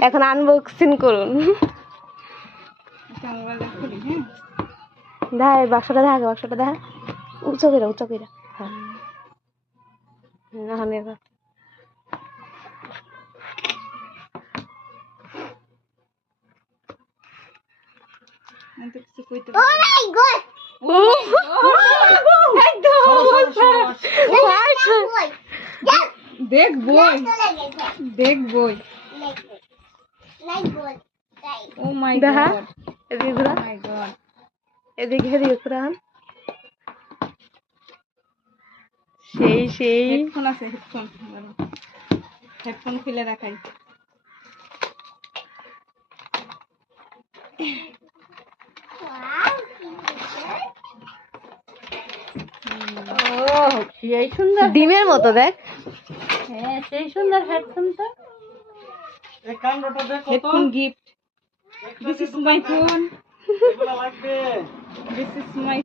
এখন আনবক্সিং করুন। দেখা বাক্সটা দেখা উঁচু করে হ্যাঁ দেখবই ও মাই দেখা গড এদিকে ঘুরা মাই গড এদিকে ঘুরা সেই হেডফোন আছে হেডফোন খুলে রাখাই সেই সুন্দর ডিমের মতো দেখ। হ্যাঁ সেই সুন্দর হেডফোনটা headphone gift this is my phone this is my